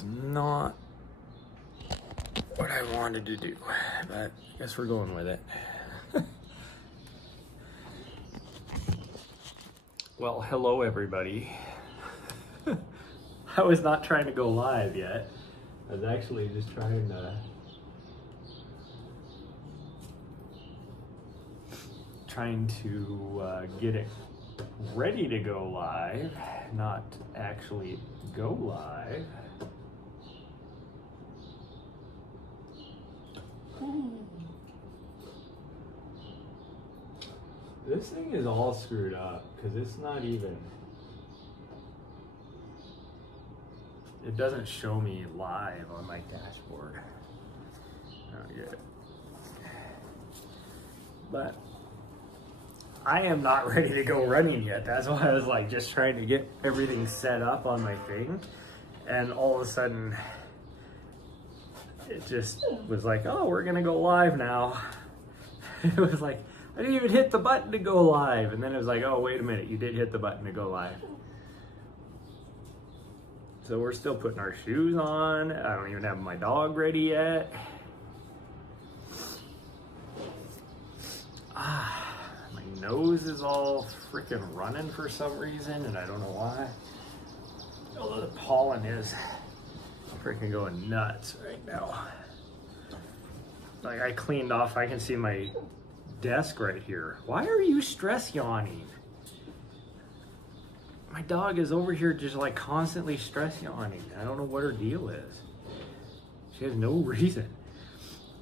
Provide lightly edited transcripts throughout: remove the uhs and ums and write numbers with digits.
was not what I wanted to do, but I guess we're going with it. Well, hello everybody. I was not trying to go live yet. I was actually just trying to get it ready to go live, not actually go live. This thing is all screwed up because it's not even, it doesn't show me live on my dashboard. Not yet. But I am not ready to go running yet. That's why I was like just trying to get everything set up on my thing. And all of a sudden, it just was like, oh, we're gonna go live now. It was like, I didn't even hit the button to go live. And then it was like, oh, wait a minute, you did hit the button to go live. So we're still putting our shoes on. I don't even have my dog ready yet. My nose is all freaking running for some reason, and I don't know why. Although the pollen is freaking going nuts right now. Like I cleaned off, I can see my desk right here. Why are you stress yawning? My dog is over here just like constantly stress yawning. I don't know what her deal is. She has no reason.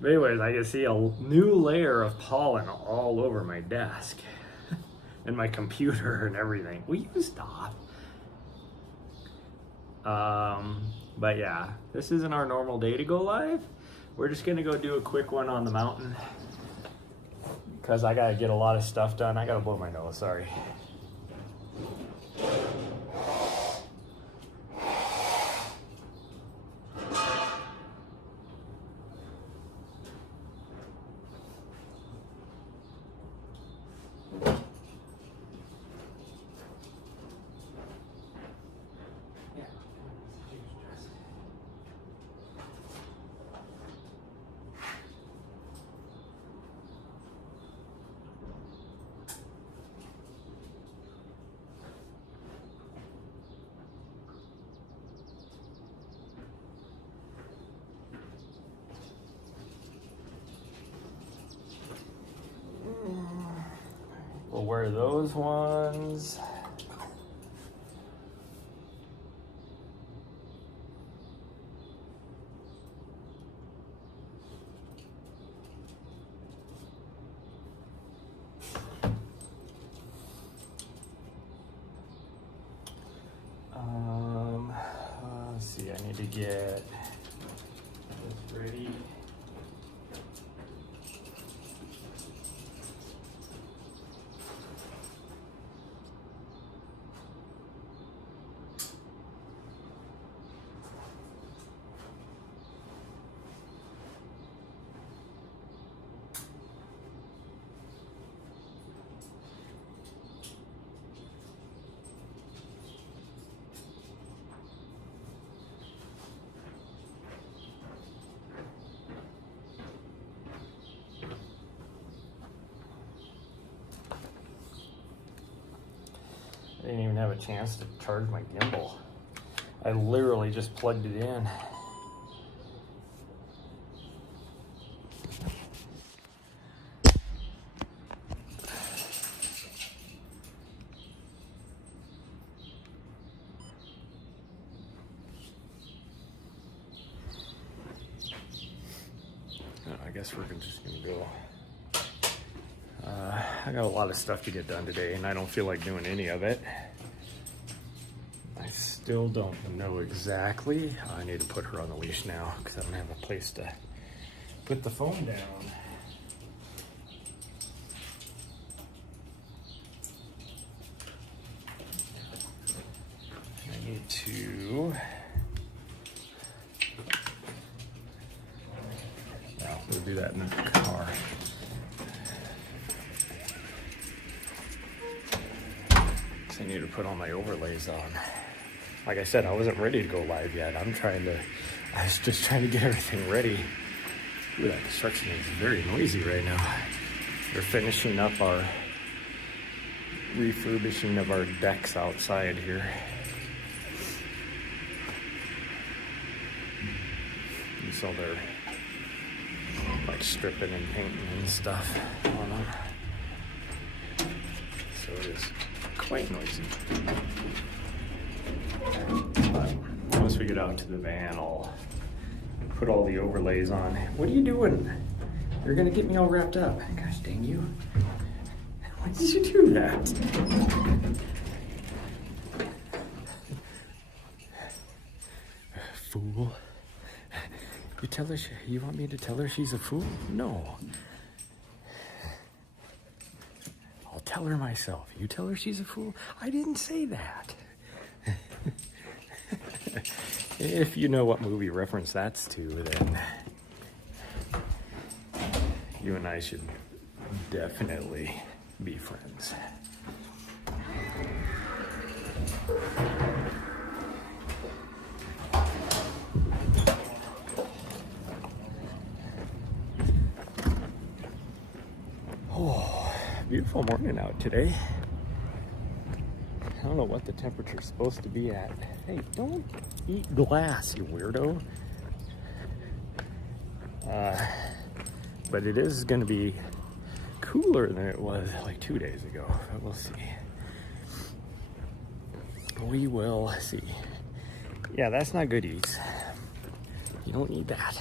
But anyways, I can see a new layer of pollen all over my desk and my computer and everything. Will you stop? But yeah, this isn't our normal day to go live. We're just gonna go do a quick one on the mountain because I gotta get a lot of stuff done. I gotta blow my nose, sorry. We'll wear those ones. Let's see, I need to get this ready. I didn't even have a chance to charge my gimbal. I literally just plugged it in. I guess we're just gonna go. I got a lot of stuff to get done today and I don't feel like doing any of it. I still don't know exactly. I need to put her on the leash now because I don't have a place to put the phone down. I need to, well, we'll do that in the car. I need to put all my overlays on. like I said, I wasn't ready to go live yet. I was just trying to get everything ready. Ooh, that construction is very noisy right now. They're finishing up our refurbishing of our decks outside here. You saw they're like stripping and painting and stuff on them. So it is quite noisy. But once we get out to the van, I'll put all the overlays on. What are you doing? You're gonna get me all wrapped up. Gosh dang you. Why did you do that? Fool. You tell her you want me to tell her she's a fool? No. I'll tell her myself. You tell her she's a fool? I didn't say that. If you know what movie reference that's to, then you and I should definitely be friends. Oh, beautiful morning out today. I don't know what the temperature's supposed to be at. Hey, don't eat glass, you weirdo. But it is going to be cooler than it was like 2 days ago. But we'll see. We will see. Yeah, that's not good eats. You don't need that.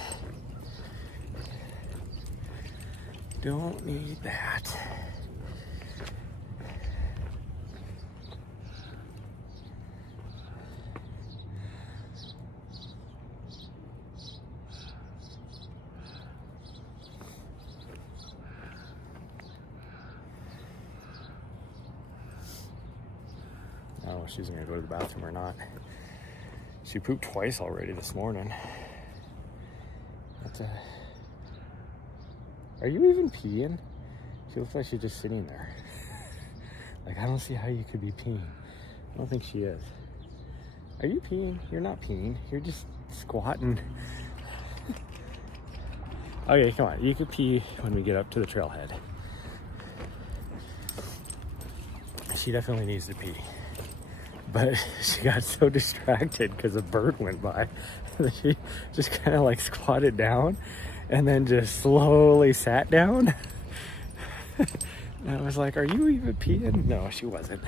Don't need that. I don't know if she's gonna go to the bathroom or not. She pooped twice already this morning. Are you even peeing? She looks like she's just sitting there. Like, I don't see how you could be peeing. I don't think she is. Are you peeing? You're not peeing. You're just squatting. Okay, come on. You could pee when we get up to the trailhead. She definitely needs to pee. But she got so distracted because a bird went by that she just kind of like squatted down and then just slowly sat down. And I was like, are you even peeing? No, she wasn't.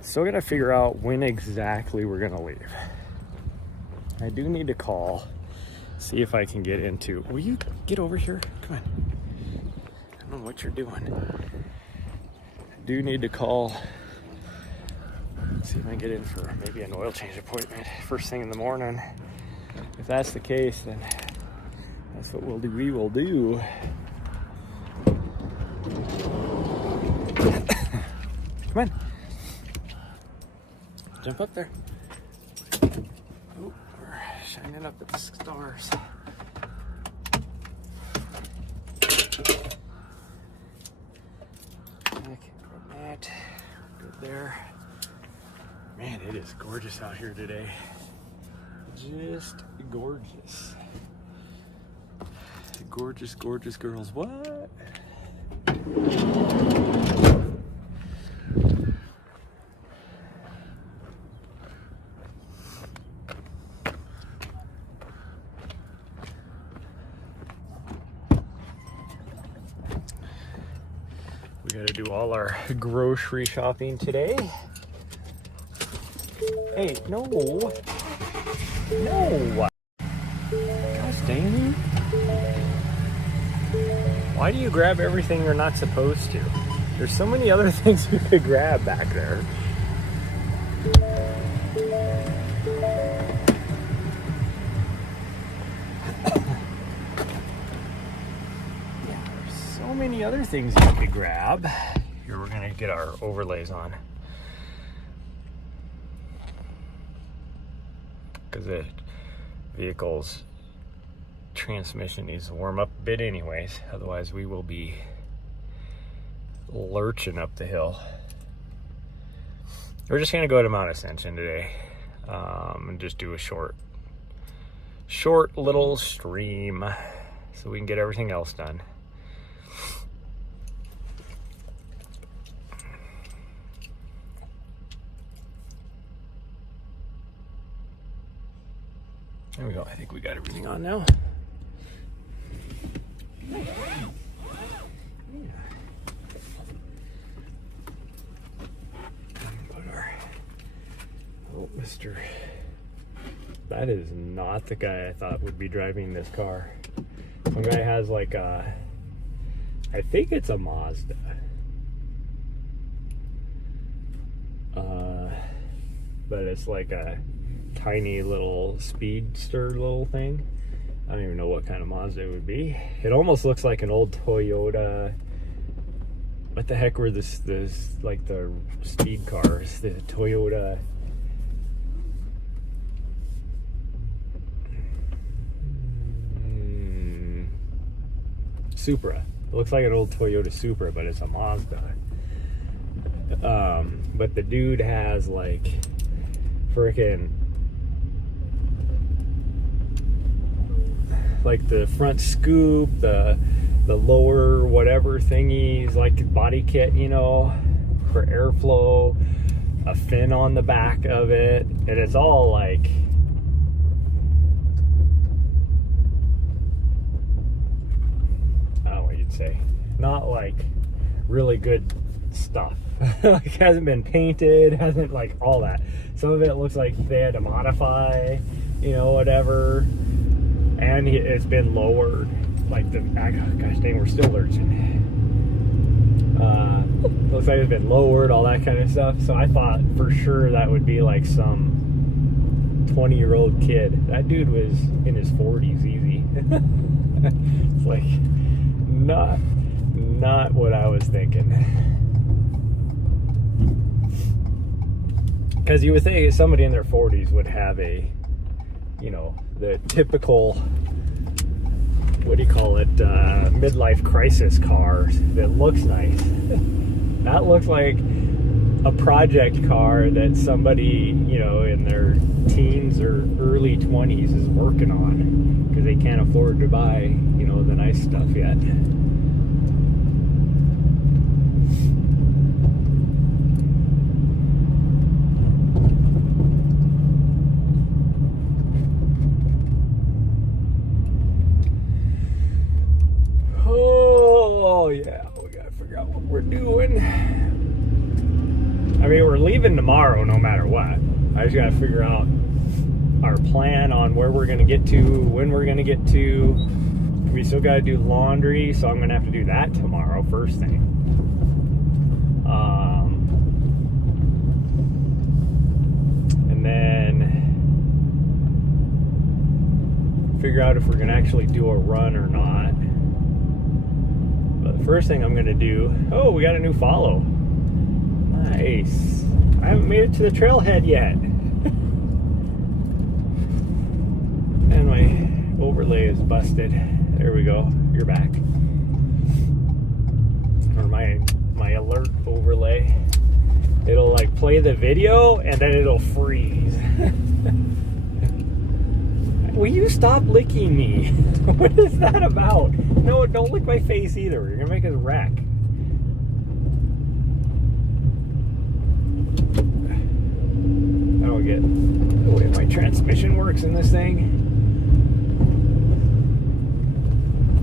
Still gotta figure out when exactly we're gonna leave. I do need to call, see if I can get into. Will you get over here? Come on. I don't know what you're doing. I do need to call, see if I can get in for maybe an oil change appointment first thing in the morning. If that's the case, then that's what we'll do. We will do. Come on. Jump up there. Oh, we're shining up at the stars. That. Good there. Man, it is gorgeous out here today. Just gorgeous. Gorgeous, gorgeous girls. What? We gotta do all our grocery shopping today. Hey, no. No. Gosh dang you. Why do you grab everything you're not supposed to? There's so many other things you could grab back there. There's so many other things you could grab. Here, we're gonna get our overlays on. Because the vehicle's transmission needs to warm up a bit anyways, otherwise we will be lurching up the hill. We're just gonna go to Mount Ascension today, and just do a short little stream so we can get everything else done. There we go. I think we got everything on now. Oh, Mr. That is not the guy I thought would be driving this car. Some guy has like a, I think it's a Mazda. But it's like a tiny little speedster little thing. I don't even know what kind of Mazda it would be. It almost looks like an old Toyota. What the heck were this like the speed cars? The Toyota. Supra. It looks like an old Toyota Supra, but it's a Mazda. But the dude has like freaking like the front scoop, the lower whatever thingies, like body kit, you know, for airflow, a fin on the back of it, and it's all like I don't know what you'd say, not like really good stuff. Like hasn't been painted, hasn't like all that. Some of it looks like they had to modify, you know, whatever. And it's been lowered. Like the, gosh dang, we're still lurching. Looks like it's been lowered, all that kind of stuff. So I thought for sure that would be like some 20-year-old kid. That dude was in his 40s easy. It's like not what I was thinking. Because you would think somebody in their 40s would have a, you know, the typical, what do you call it, midlife crisis car that looks nice. That looks like a project car that somebody, you know, in their teens or early 20s is working on because they can't afford to buy, you know, the nice stuff yet. Oh yeah, we gotta figure out what we're doing. I mean, we're leaving tomorrow no matter what. I just gotta figure out our plan on where we're gonna get to, when we're gonna get to. We still gotta do laundry, so I'm gonna have to do that tomorrow first thing. And then figure out if we're gonna actually do a run or not. But the first thing I'm gonna do, oh, we got a new follow. Nice. I haven't made it to the trailhead yet. And my overlay is busted. There we go. You're back. Or my alert overlay. It'll like play the video and then it'll freeze. Will you stop licking me? What is that about? No, don't lick my face either. You're gonna make us wreck. I don't get the way my transmission works in this thing.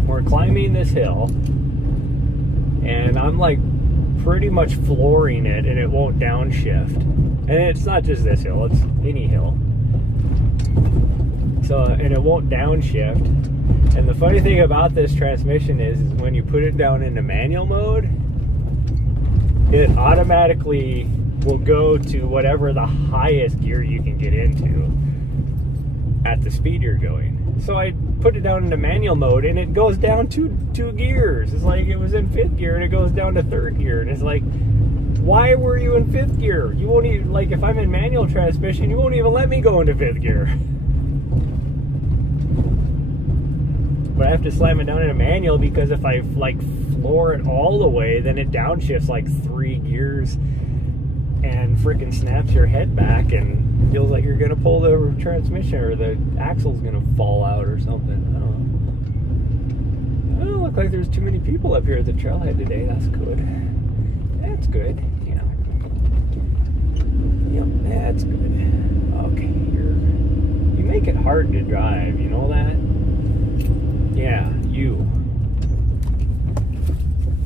We're climbing this hill, and I'm like pretty much flooring it, and it won't downshift. And it's not just this hill; it's any hill. So, and it won't downshift. And the funny thing about this transmission is when you put it down into manual mode, it automatically will go to whatever the highest gear you can get into at the speed you're going. So I put it down into manual mode and it goes down two gears. It's like it was in 5th gear and it goes down to 3rd gear. And it's like, why were you in 5th gear? You won't even, like if I'm in manual transmission, you won't even let me go into 5th gear. but I have to slam it down in a manual because if I like floor it all the way, then it downshifts like 3 gears and freaking snaps your head back and feels like you're gonna pull the transmission or the axle's gonna fall out or something. I don't know. It doesn't look like there's too many people up here at the trailhead today. That's good. That's good. Yeah. Yep, that's good. Okay, you make it hard to drive, you know that? Yeah, you.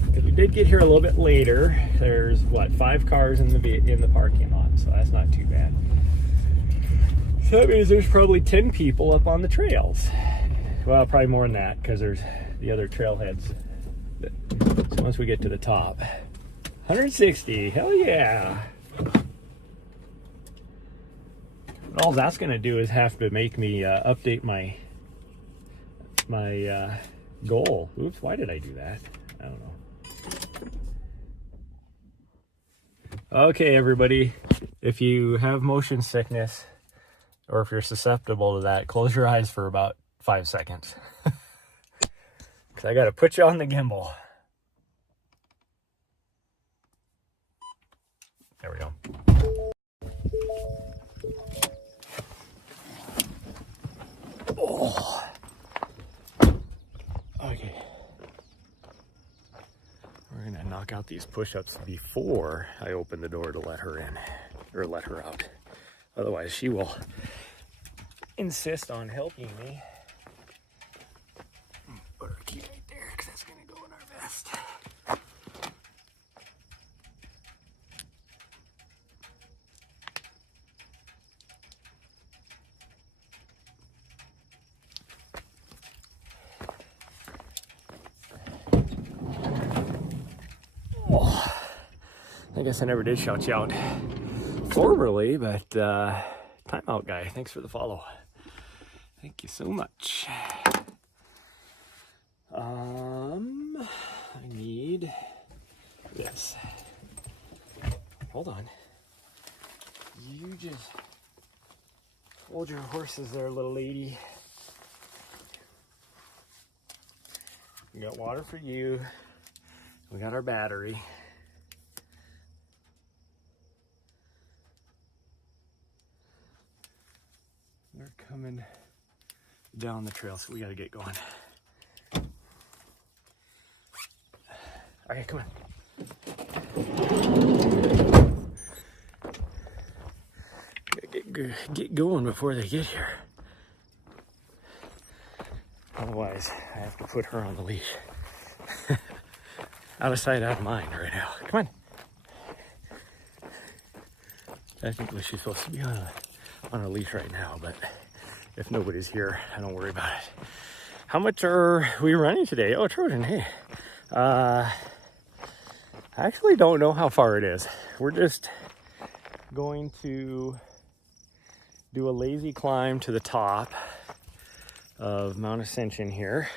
Because we did get here a little bit later. There's what, 5 cars in the parking lot, so that's not too bad. So that means there's probably 10 people up on the trails. Well, probably more than that because there's the other trailheads. So once we get to the top, 160. Hell yeah! All that's gonna do is have to make me update my goal. Oops, why did I do that? I don't know. Okay, everybody, if you have motion sickness or if you're susceptible to that, close your eyes for about 5 seconds. Because I got to put you on the gimbal. There we go. Oh. Okay. We're going to knock out these push-ups before I open the door to let her in, or let her out. Otherwise, she will insist on helping me. Put her key right there, because that's going to go in our vest. Oh, I guess I never did shout you out formerly, but timeout guy, thanks for the follow. Thank you so much. I need this. Hold on. You just hold your horses there, little lady. We got water for you. We got our battery. They're coming down the trail, so we gotta get going. Okay, come on. Get going before they get here. Otherwise, I have to put her on the leash. Out of sight, out of mind right now. Come on. Technically, she's supposed to be on a leash right now, but if nobody's here, I don't worry about it. How much are we running today? Oh, Trojan, hey. I actually don't know how far it is. We're just going to do a lazy climb to the top of Mount Ascension here.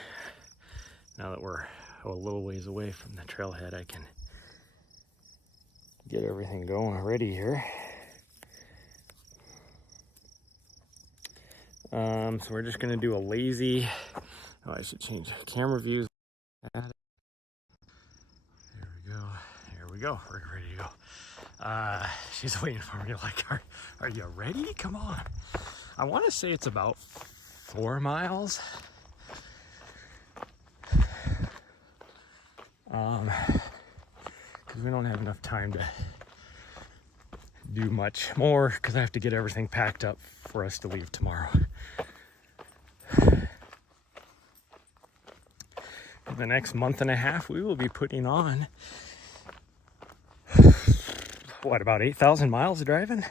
Now that we're a little ways away from the trailhead, I can get everything going already here. So we're just gonna do a lazy, oh, I should change camera views. There we go, we're ready to go. She's waiting for me like, are you ready? Come on. I wanna say it's about 4 miles. Because we don't have enough time to do much more because I have to get everything packed up for us to leave tomorrow. For the next month and a half, we will be putting on, what, about 8,000 miles of driving?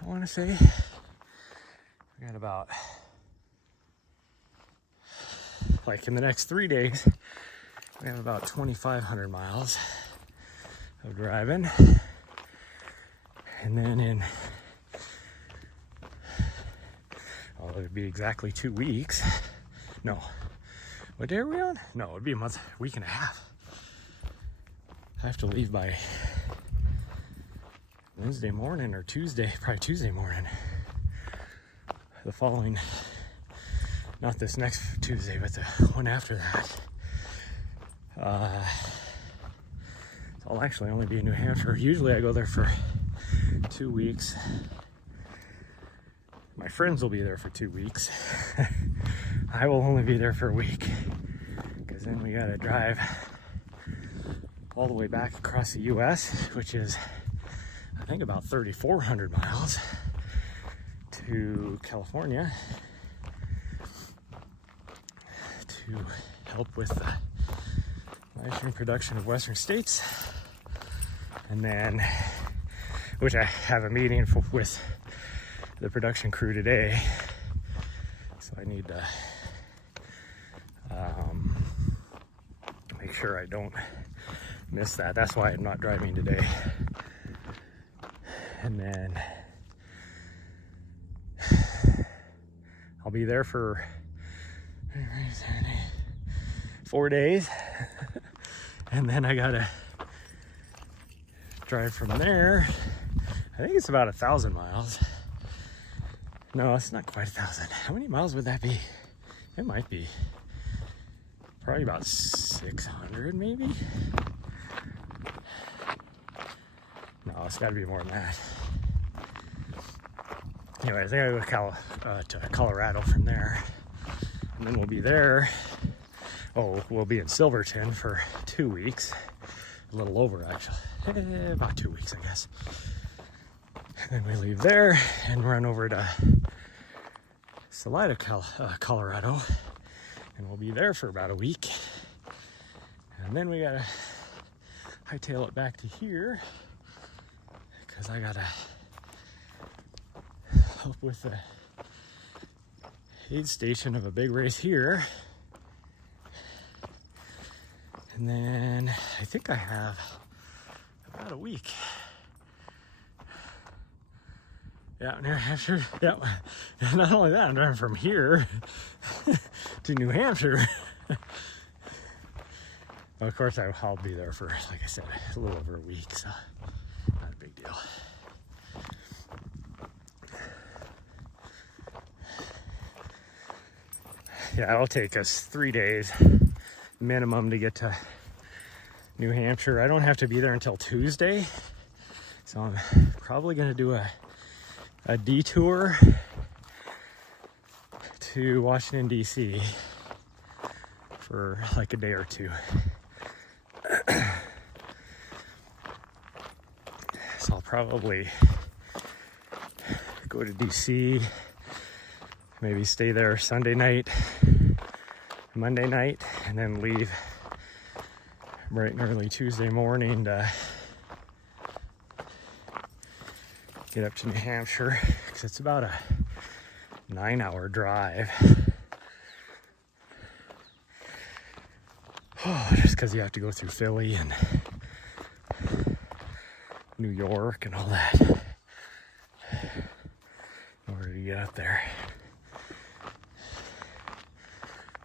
I want to say we got about, like in the next 3 days, we have about 2,500 miles of driving. And then in, well, it would be exactly 2 weeks. No, what day are we on? No, it'd be a month, week and a half. I have to leave by Wednesday morning or Tuesday, probably Tuesday morning. the following, not this next Tuesday, but the one after that. I'll actually only be in New Hampshire. Usually I go there for 2 weeks. My friends will be there for 2 weeks. I will only be there for a week, because then we gotta drive all the way back across the US, which is I think about 3,400 miles to California to help with the live stream production of Western States. And then, which I have a meeting with the production crew today, so I need to make sure I don't miss that. That's why I'm not driving today. And then I'll be there for 4 days. And then I gotta drive from there. I think it's about 1,000 miles. No, it's not quite 1,000. How many miles would that be? It might be. Probably about 600 maybe? No, it's gotta be more than that. Anyway, I think I go to Colorado from there. And then we'll be there. Oh, we'll be in Silverton for 2 weeks. A little over, actually. About 2 weeks, I guess. And then we leave there and run over to Salida, Colorado. And we'll be there for about a week. And then we gotta hightail it back to here, because I gotta help with the aid station of a big race here. And then I think I have about a week. Yeah, New Hampshire. Yeah. Not only that, I'm driving from here to New Hampshire. Well, of course, I'll be there for, like I said, a little over a week, so not a big deal. Yeah, it'll take us 3 days minimum to get to New Hampshire. I don't have to be there until Tuesday, so I'm probably going to do a detour to Washington, D.C. for like a day or two. So I'll probably go to D.C., maybe stay there Sunday night, Monday night, and then leave bright and early Tuesday morning to get up to New Hampshire, because it's about a 9-hour drive. Oh, just because you have to go through Philly and New York and all that in order to get up there.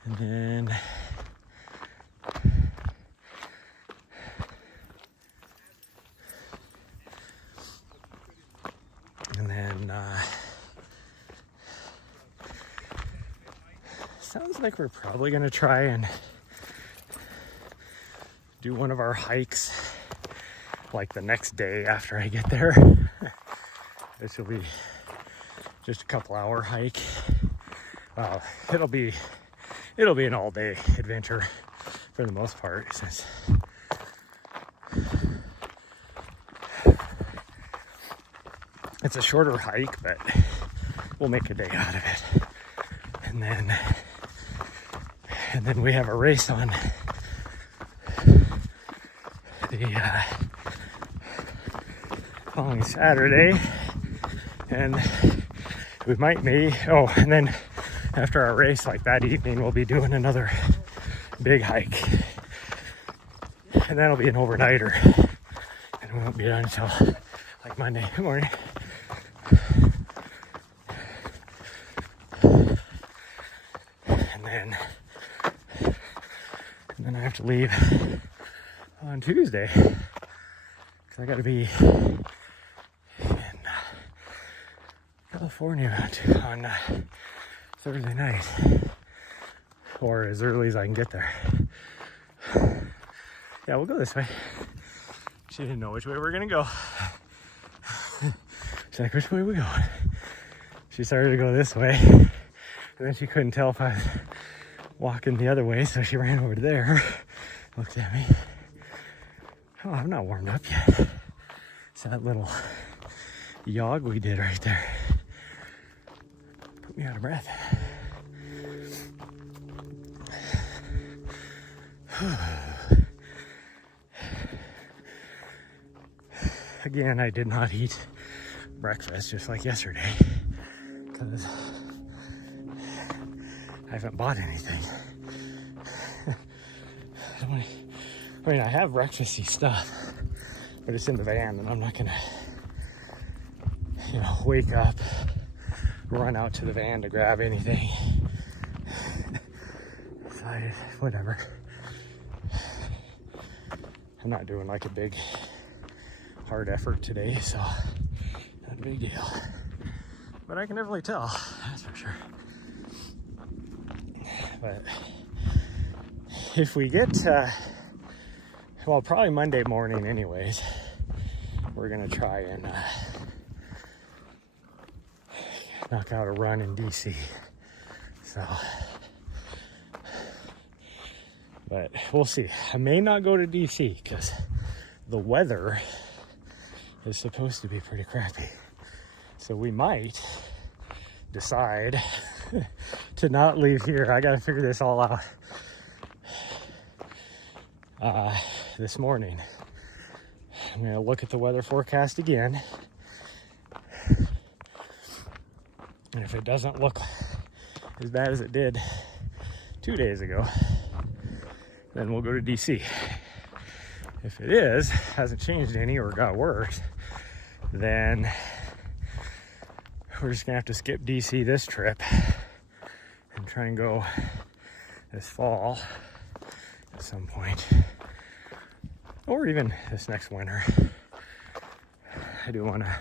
And then sounds like we're probably going to try and do one of our hikes like the next day after I get there. This will be just a couple-hour hike. Well, it'll be an all-day adventure for the most part, since it's a shorter hike, but we'll make a day out of it. And then we have a race on the following Saturday, and we might and then after our race, like that evening, we'll be doing another big hike, and that'll be an overnighter, and we won't be done until like Monday morning. And then I have to leave on Tuesday, because I got to be in California on Thursday night, or as early as I can get there. Yeah, we'll go this way. She didn't know which way we were gonna go. She's like, which way are we going? She started to go this way, and then she couldn't tell if I was walking the other way, so she ran over there, looked at me. Oh, I'm not warmed up yet. It's that little jog we did right there. Put me out of breath. Again, I did not eat breakfast just like yesterday because I haven't bought anything. I mean, I have breakfasty stuff, but it's in the van, and I'm not gonna, wake up, run out to the van to grab anything. So whatever. I'm not doing like a big hard effort today, so not a big deal. But I can definitely tell, that's for sure. But if we get well, probably Monday morning anyways, we're gonna try and knock out a run in DC. So, but we'll see. I may not go to DC because the weather is supposed to be pretty crappy. So we might decide to not leave here. I gotta figure this all out this morning. I'm gonna look at the weather forecast again, and if it doesn't look as bad as it did 2 days ago, then we'll go to DC. If it hasn't changed any or got worse, then we're just gonna have to skip DC this trip and try and go this fall at some point, or even this next winter. I do want to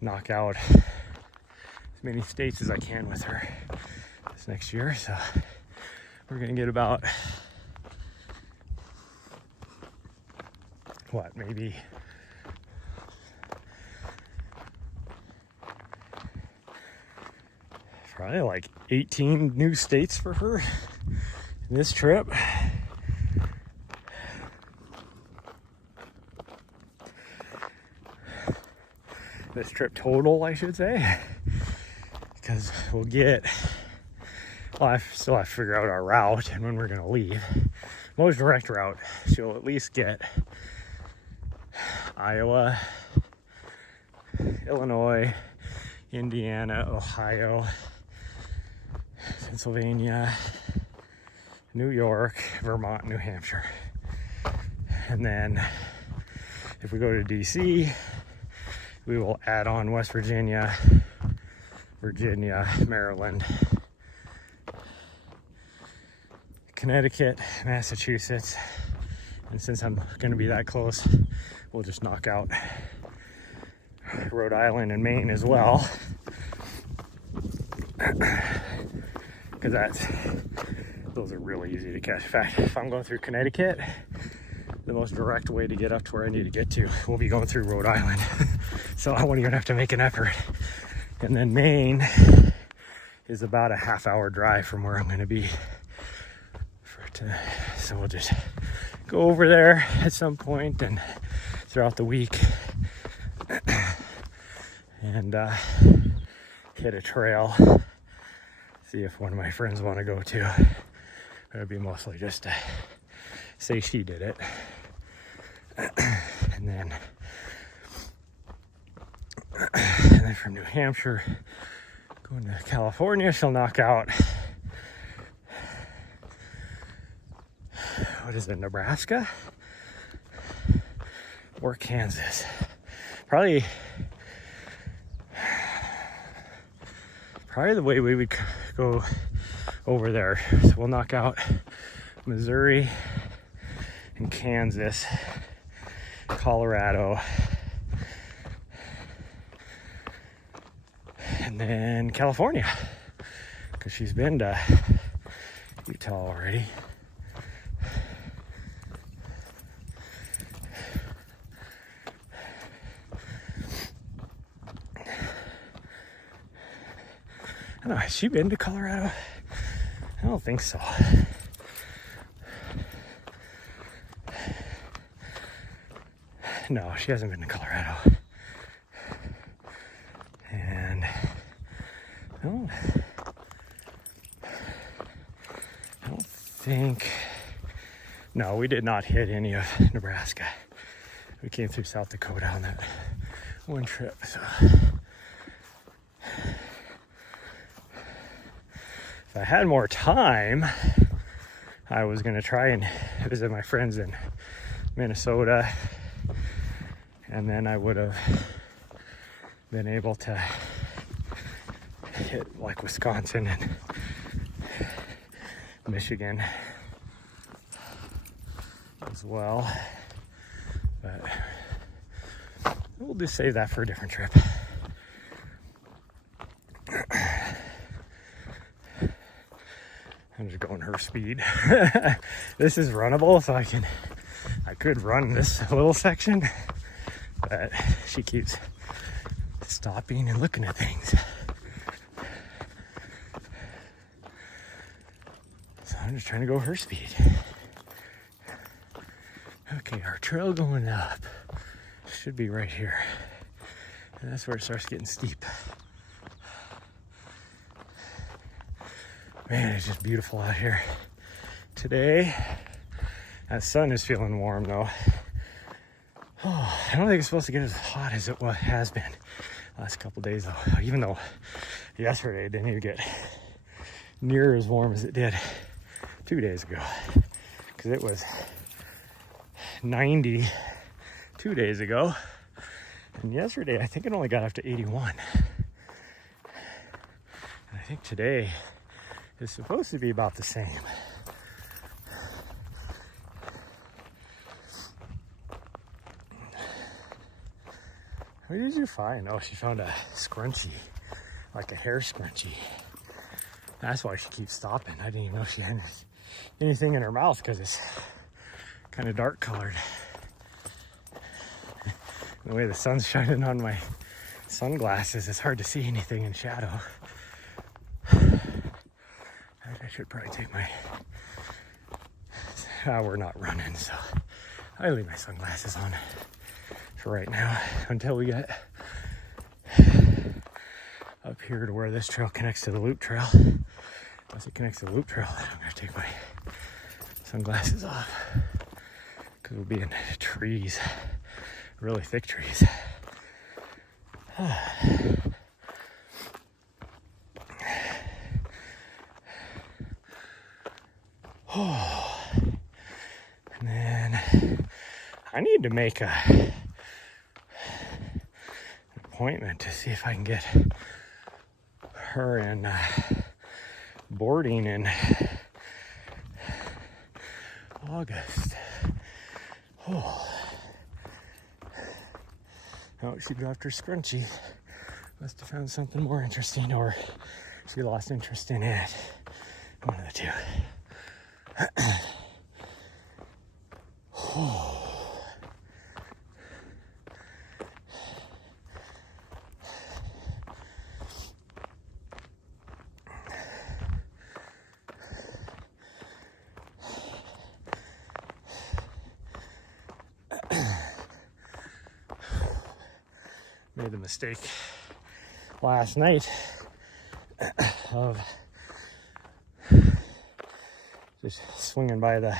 knock out as many states as I can with her this next year, so we're gonna get about maybe probably like 18 new states for her in this trip. This trip total, I should say, because we'll get, well, I still have to figure out our route and when we're going to leave. Most direct route, she'll at least get Iowa, Illinois, Indiana, Ohio, Pennsylvania, New York, Vermont, New Hampshire. And then if we go to DC, we will add on West Virginia, Maryland, Connecticut, Massachusetts. And since I'm going to be that close, we'll just knock out Rhode Island and Maine as well. Because those are really easy to catch. In fact, if I'm going through Connecticut, the most direct way to get up to where I need to get to will be going through Rhode Island. So I won't even have to make an effort. And then Maine is about a half-hour drive from where I'm going to be. So we'll just go over there at some point and throughout the week and hit a trail. See if one of my friends want to go to. It'd be mostly just to say she did it. And then from New Hampshire, going to California, she'll knock out, what is it, Nebraska? Or Kansas. Probably the way we would go over there. So we'll knock out Missouri and Kansas, Colorado, and then California, because she's been to Utah already. I don't know, has she been to Colorado? I don't think so. No, she hasn't been to Colorado. And I don't think, no, we did not hit any of Nebraska. We came through South Dakota on that one trip, so. If I had more time, I was gonna try and visit my friends in Minnesota, and then I would have been able to hit like Wisconsin and Michigan as well, but we'll just save that for a different trip. I'm just going her speed. This is runnable, so I could run this little section, but she keeps stopping and looking at things. So I'm just trying to go her speed. Okay, our trail going up should be right here. And that's where it starts getting steep. Man, it's just beautiful out here today. That sun is feeling warm though. Oh, I don't think it's supposed to get as hot as it has been last couple days though. Even though yesterday it didn't even get near as warm as it did 2 days ago. Because it was 90 2 days ago. And yesterday I think it only got up to 81. And I think today is supposed to be about the same. What did you find? Oh, she found a scrunchie, like a hair scrunchie. That's why she keeps stopping. I didn't even know she had anything in her mouth because it's kind of dark colored. The way the sun's shining on my sunglasses, it's hard to see anything in shadow. I should probably take my, we're not running, so I leave my sunglasses on for right now until we get up here to where this trail connects to the loop trail. Once it connects to the loop trail, then I'm gonna take my sunglasses off because we'll be in trees, really thick trees. Oh, and then I need to make an appointment to see if I can get her in boarding in August. Oh, she dropped her scrunchie. Must have found something more interesting, or she lost interest in it. One of the two. Made the mistake last night of just swinging by the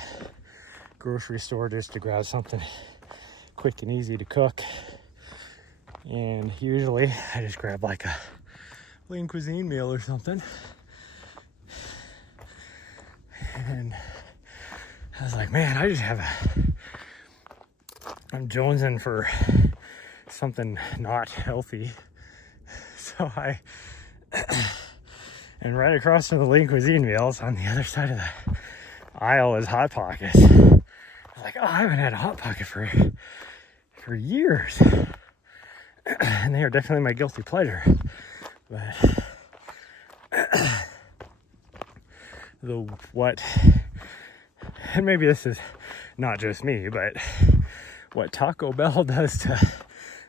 grocery store just to grab something quick and easy to cook. And usually I just grab like a Lean Cuisine meal or something. And I was like, man, I'm jonesing for something not healthy. So and right across from the Lean Cuisine meals on the other side of the aisle is Hot Pockets. I was like, oh, I haven't had a Hot Pocket for years. And they are definitely my guilty pleasure. But and maybe this is not just me, but what Taco Bell does to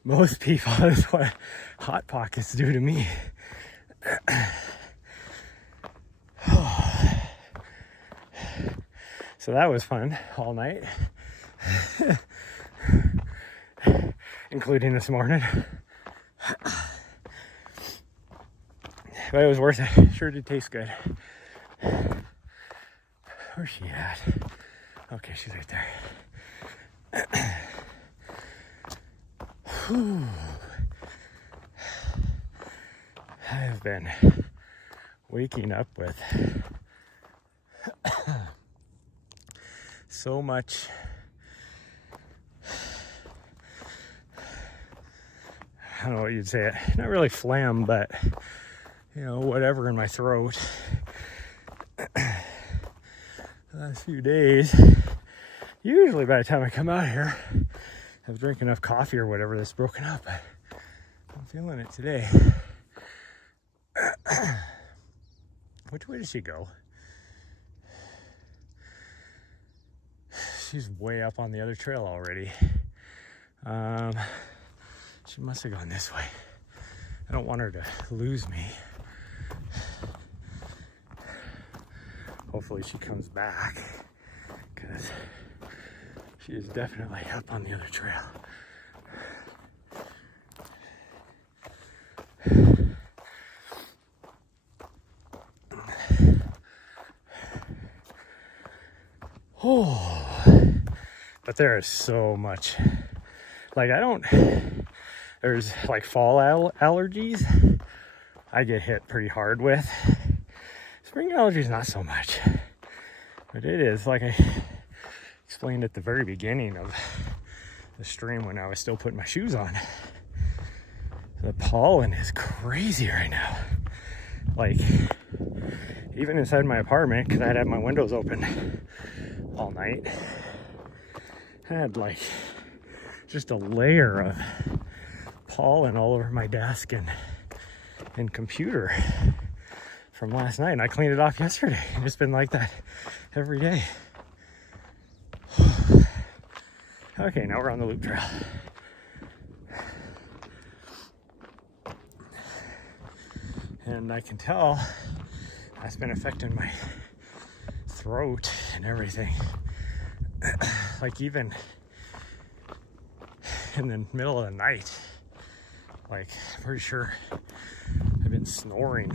most people is what Hot Pockets do to me. So that was fun all night, including this morning. But it was worth it. Sure did taste good. Where's she at? Okay, she's right there. Whew. I have been waking up with so much I don't know what you'd say it, not really phlegm, but you know, whatever in my throat. The last few days, usually by the time I come out here, I've drank enough coffee or whatever that's broken up, but I'm feeling it today. Which way did she go? She's way up on the other trail already. She must have gone this way. I don't want her to lose me. Hopefully she comes back, because she is definitely up on the other trail. Oh, but there is so much. Like there's like fall allergies I get hit pretty hard with. Spring allergies, not so much. But it is, like I explained at the very beginning of the stream when I was still putting my shoes on. The pollen is crazy right now. Like, even inside my apartment, because I'd have my windows open all night, I had like just a layer of pollen all over my desk and computer from last night, and I cleaned it off yesterday. It's been like that every day. Okay, now we're on the loop trail. And I can tell that's been affecting my throat and everything. Like even in the middle of the night, like I'm pretty sure I've been snoring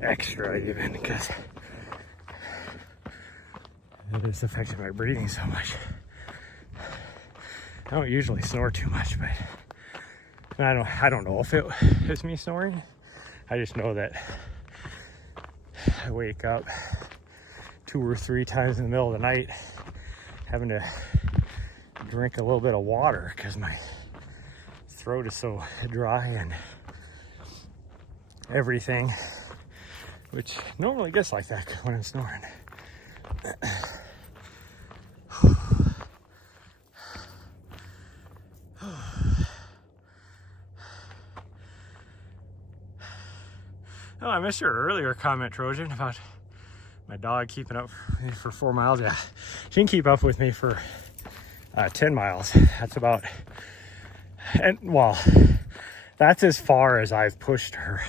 extra even, because it has affected my breathing so much. I don't usually snore too much, but I don't know if it is me snoring. I just know that I wake up 2 or 3 times in the middle of the night having to drink a little bit of water because my throat is so dry and everything, which normally gets like that when I'm snoring. Oh, I missed your earlier comment, Trojan, about my dog keeping up with me for 4 miles. Yeah, she can keep up with me for 10 miles. That's about, and well, that's as far as I've pushed her.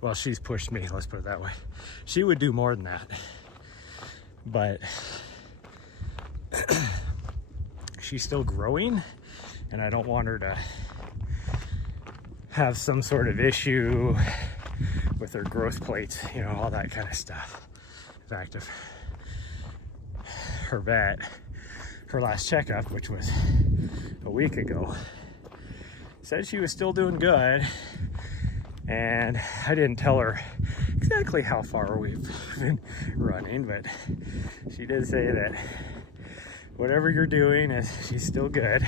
Well, she's pushed me, let's put it that way. She would do more than that, but she's still growing, and I don't want her to have some sort of issue with her growth plates, you know, all that kind of stuff. In fact, if her vet, her last checkup, which was a week ago, said she was still doing good, and I didn't tell her exactly how far we've been running, but she did say that whatever you're doing she's still good.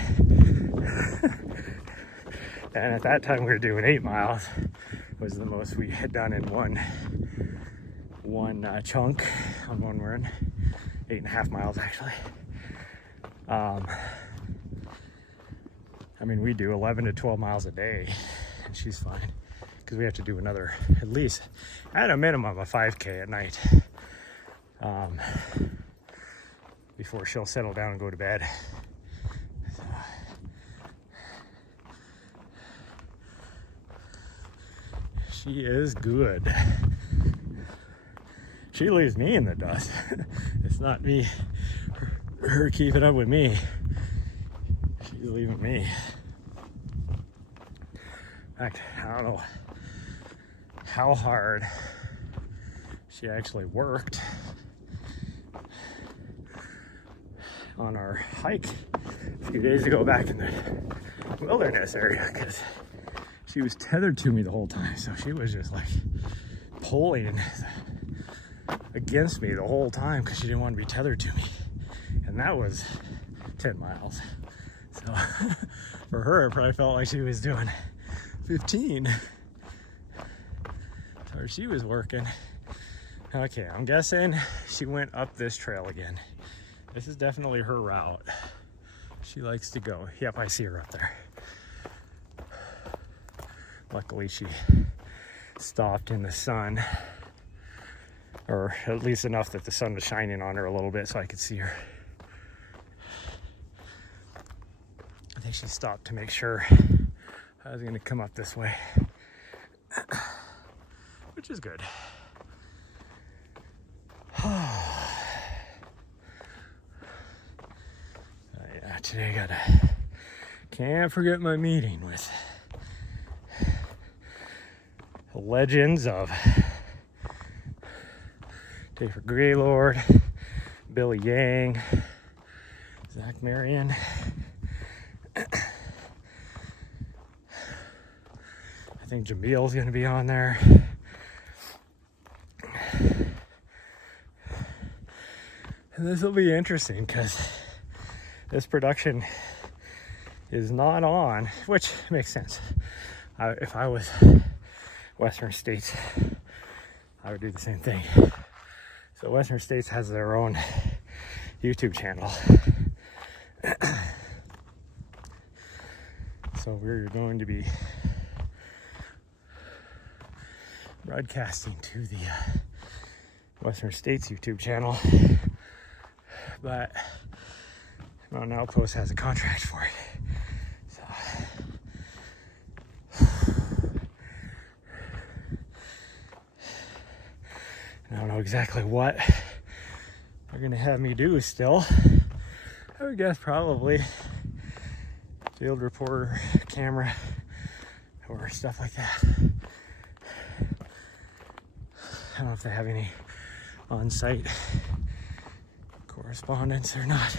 And at that time we were doing 8 miles, was the most we had done in one chunk on one run. 8.5 miles actually. I mean, we do 11 to 12 miles a day, and she's fine. because we have to do another, at least at a minimum, a 5K at night before she'll settle down and go to bed. So, she is good. She leaves me in the dust. It's not me, her keeping up with me. She's leaving me. In fact, I don't know how hard she actually worked on our hike a few days ago back in the wilderness area, because she was tethered to me the whole time. So she was just like pulling against me the whole time because she didn't want to be tethered to me. And that was 10 miles. So for her, it probably felt like she was doing 15. So she was working. Okay, I'm guessing she went up this trail again. This is definitely her route. She likes to go. Yep, I see her up there. Luckily, she stopped in the sun, or at least enough that the sun was shining on her a little bit so I could see her. I think she stopped to make sure I was going to come up this way, which is good. Yeah, today can't forget my meeting with the legends of David Greylord, Billy Yang, Zach Marion. I think Jamil's going to be on there. And this will be interesting because this production is not on, which makes sense. If I was Western States, I would do the same thing. So Western States has their own YouTube channel. So we're going to be broadcasting to the Western States YouTube channel, but Mountain Outpost has a contract for it. So I don't know exactly what they're gonna have me do still. I would guess probably field reporter, camera, or stuff like that. I don't know if they have any on-site correspondence or not.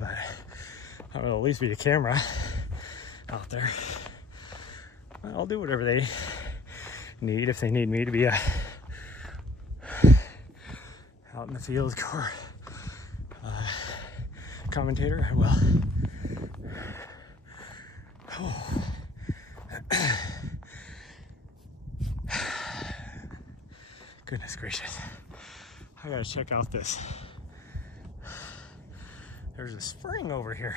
But I will at least be a camera out there. I'll do whatever they need. If they need me to be out in the field or commentator, I will. Oh. Goodness gracious. I gotta check out this. There's a spring over here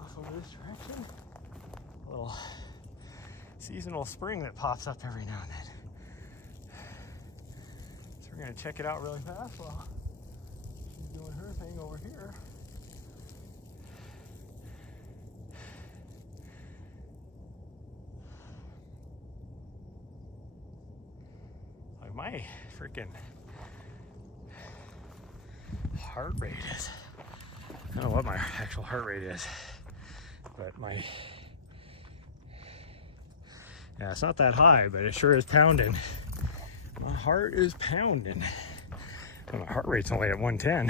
off over this direction. A little seasonal spring that pops up every now and then. So we're gonna check it out really fast while she's doing her thing over here. Like my freaking heart rate is, I don't know what my actual heart rate is, but yeah, it's not that high, but it sure is pounding. My heart is pounding. And my heart rate's only at 110.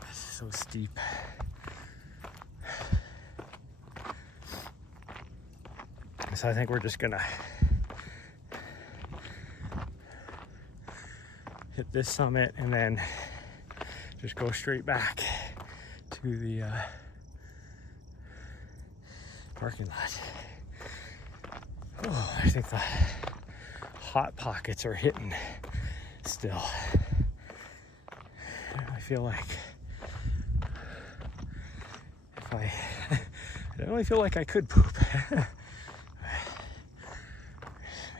This is so steep. So I think we're just gonna hit this summit and then just go straight back to the parking lot. Oh, I think the hot pockets are hitting still. I feel like if I definitely feel like I could poop.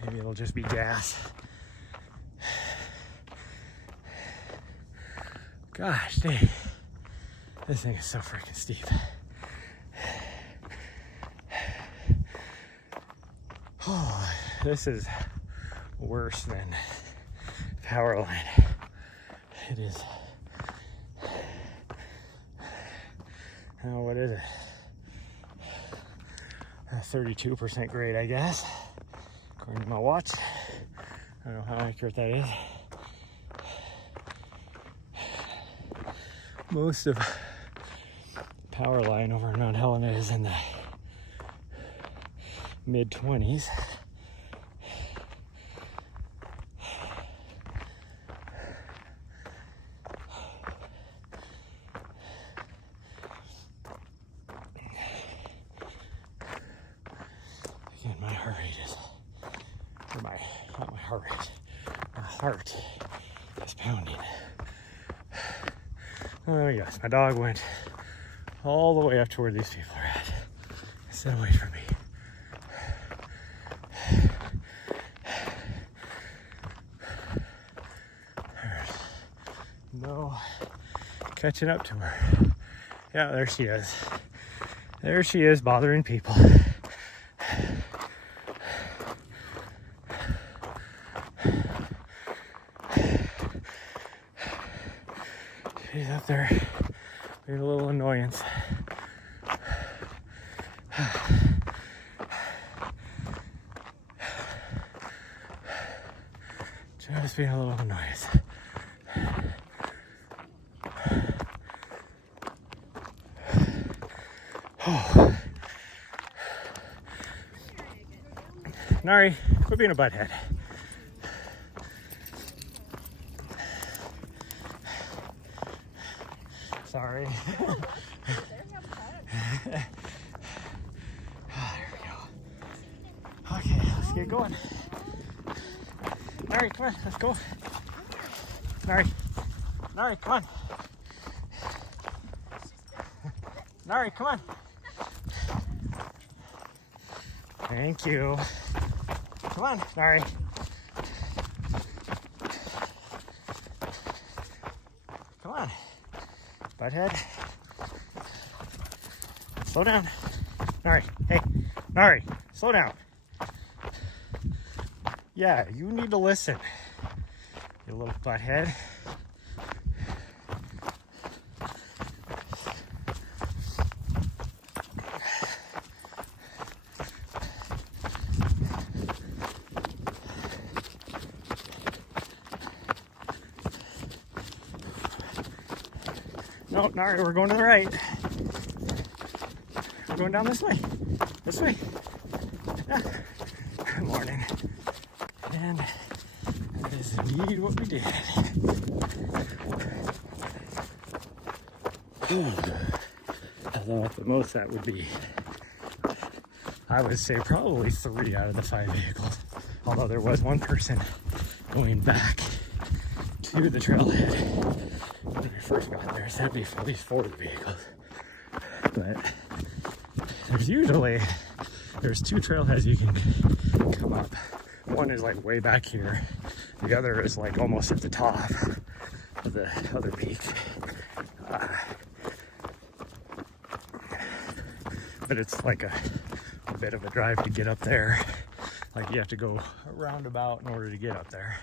Maybe it'll just be gas. Gosh dang, this thing is so freaking steep. Oh, this is worse than Powerline. It is. Oh, what is it? 32% grade, I guess, according to my watch. I don't know how accurate that is. Most of Powerline over in Mount Helena is in the mid-20s. Again, my heart rate is, or not my heart rate, my heart is pounding. Oh yes, my dog went all the way up to where these people are at. Stay away from me. There's no catching up to her. Yeah, there she is. There she is, bothering people. She's up there being a little annoyance. Just being a little annoyance. Oh. Nari, quit being a butthead. Sorry. Oh, there we go. Okay, let's get going. Nari, come on, let's go. Nari, come on. Nari, come on. Thank you. Come on, Nari. Come on, butthead. Slow down. Nari, hey, Nari, slow down. Yeah, you need to listen, you little butthead. No, Nari, we're going to the right. We're going down this way. This way. Yeah. Good morning. And that is indeed what we did. Ooh. I don't know what the most that would be. I would say probably 3 out of the 5 vehicles. Although there was one person going back to the trailhead when we first got there. So that'd be at least 40 vehicles. But there's 2 trailheads you can come up. One is like way back here. The other is like almost at the top of the other peak. But it's like a bit of a drive to get up there. Like you have to go a roundabout in order to get up there.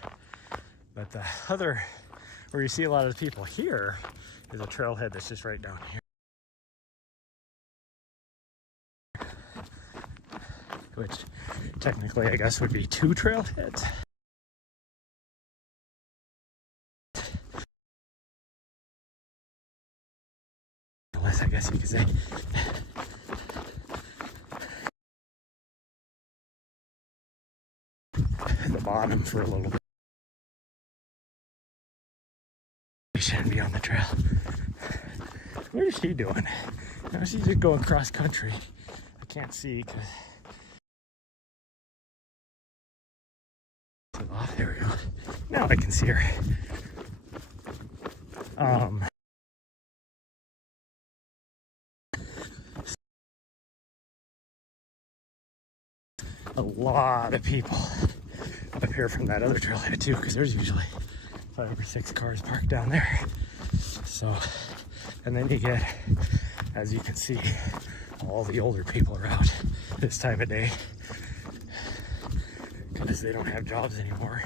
But the other, where you see a lot of the people here, is a trailhead that's just right down here. Which technically I guess would be 2 trailheads. Unless I guess you could say. The bottom for a little bit. We shouldn't be on the trail. What is she doing? Now she's just going cross country. I can't see because glasses off. There we go. Now I can see her. A lot of people up here from that other trailhead too, because there's usually 5 or 6 cars parked down there. So, and then you get, as you can see, all the older people around this time of day because they don't have jobs anymore.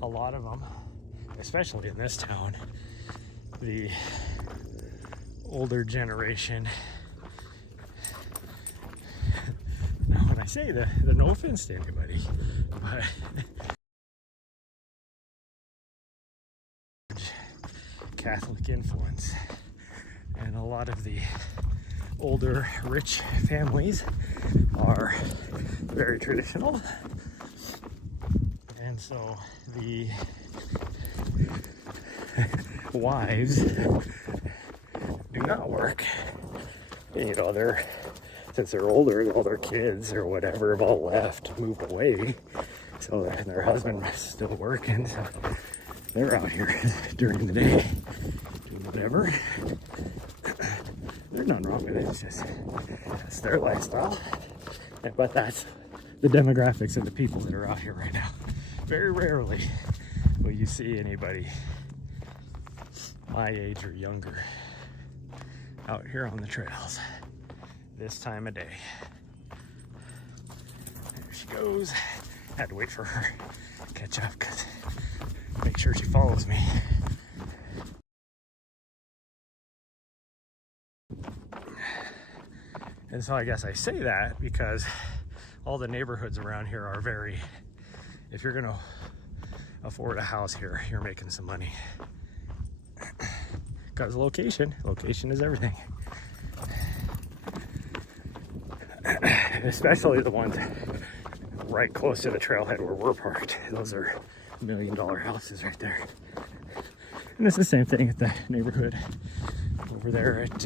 A lot of them, especially in this town, the older generation. Now, when I say that, no offense to anybody, but Catholic influence, and a lot of the older rich families are very traditional, and so the wives do not work. You know, since they're older, all their kids or whatever have all left, moved away, so their husband is still working, so they're out here during the day doing whatever. There's nothing wrong with it, it's just that's their lifestyle. But that's the demographics of the people that are out here right now. Very rarely will you see anybody my age or younger out here on the trails this time of day. There she goes. Had to wait for her to catch up because make sure she follows me. And so I guess I say that because all the neighborhoods around here are very, if you're gonna afford a house here, you're making some money. Because location is everything. Especially the ones right close to the trailhead where we're parked. Those are $1 million houses right there. And it's the same thing at the neighborhood over there at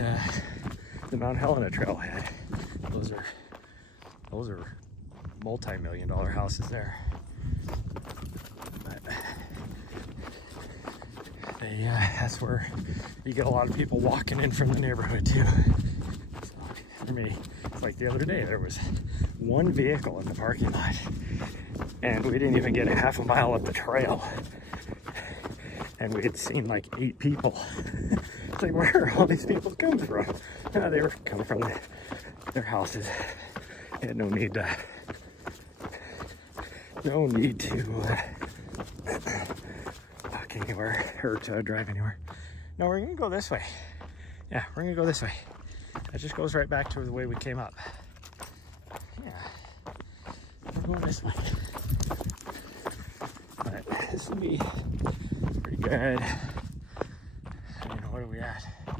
the Mount Helena trailhead. Those are multi-million dollar houses there. But that's where you get a lot of people walking in from the neighborhood too. So for me, it's like the other day, there was one vehicle in the parking lot and we didn't even get a half a mile up the trail and we had seen like 8 people. It's like, where are all these people coming from? They were coming from their houses. They had no need to walk anywhere or to drive anywhere. No, we're gonna go this way. Yeah, we're gonna go this way. That just goes right back to the way we came up. Yeah, we're going this way. But this will be pretty good. You know, what are we at? I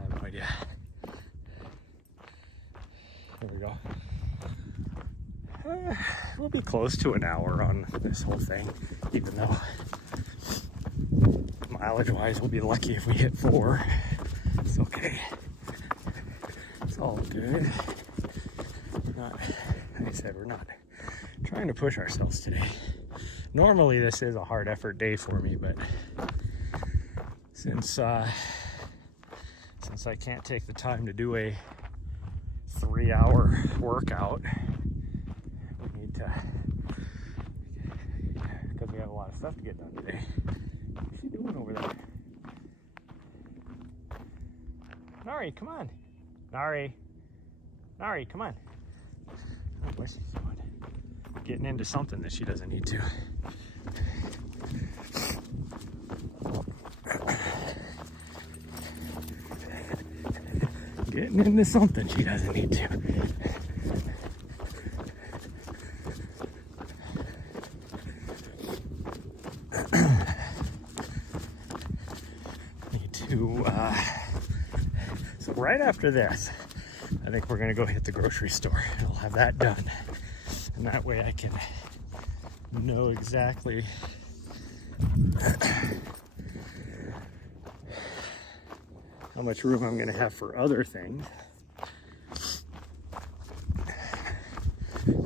have no idea. There we go. We'll be close to an hour on this whole thing, even though mileage-wise we'll be lucky if we hit 4. It's okay. It's all good. We're not, like I said, we're not trying to push ourselves today. Normally this is a hard effort day for me, but since I can't take the time to do a 3-hour workout, we need to, because we have a lot of stuff to get done today. What's she doing over there? Nari, come on. Nari, come on. Oh, what's she doing? Getting into something that she doesn't need to. Getting into something she doesn't need to. So right after this, I think we're gonna go hit the grocery store and I'll have that done. And that way I can know exactly how much room I'm gonna have for other things.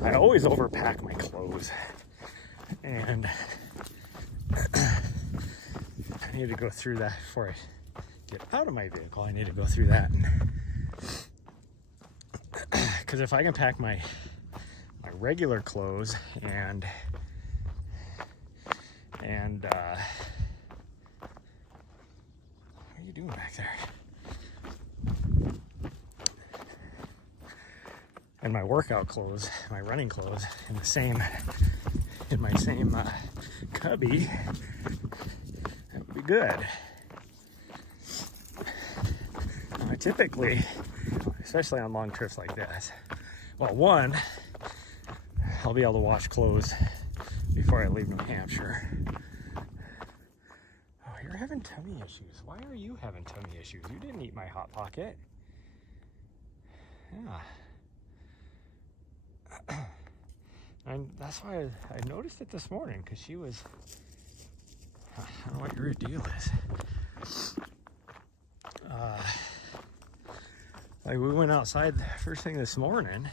I always overpack my clothes, and I need to go through that before I get out of my vehicle. I need to go through that, because if I can pack my regular clothes and what are you doing back there? And my workout clothes, my running clothes, in my same cubby, that would be good. Now, typically, especially on long trips like this, well, one, I'll be able to wash clothes before I leave New Hampshire. Oh, you're having tummy issues. Why are you having tummy issues? You didn't eat my Hot Pocket. Yeah. And that's why I noticed it this morning, because she was, I don't know what your deal is. Like, we went outside first thing this morning,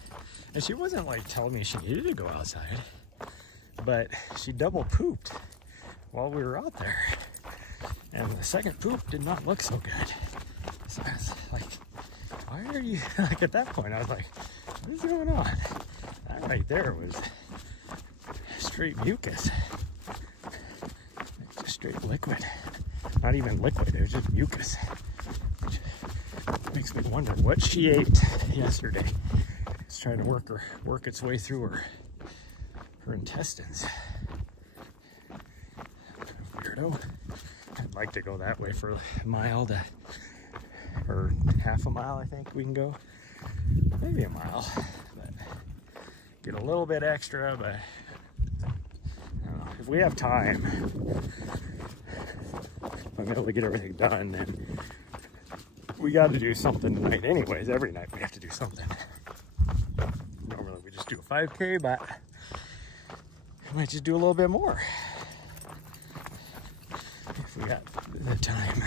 and she wasn't like telling me she needed to go outside, but she double pooped while we were out there. And the second poop did not look so good. So I was like, why are you, like, at that point, I was like, what is going on? That right there was straight mucus. Just straight liquid. Not even liquid, it was just mucus. Which makes me wonder what she ate yesterday. It's trying to work its way through her intestines. Weirdo. I'd like to go that way for a mile or half a mile, I think we can go. Maybe a mile. But get a little bit extra, but I don't know. If we have time, if I'm able to get everything done, then we got to do something tonight anyways. Every night we have to do something. Normally we just do a 5K, but we might just do a little bit more if we got the time.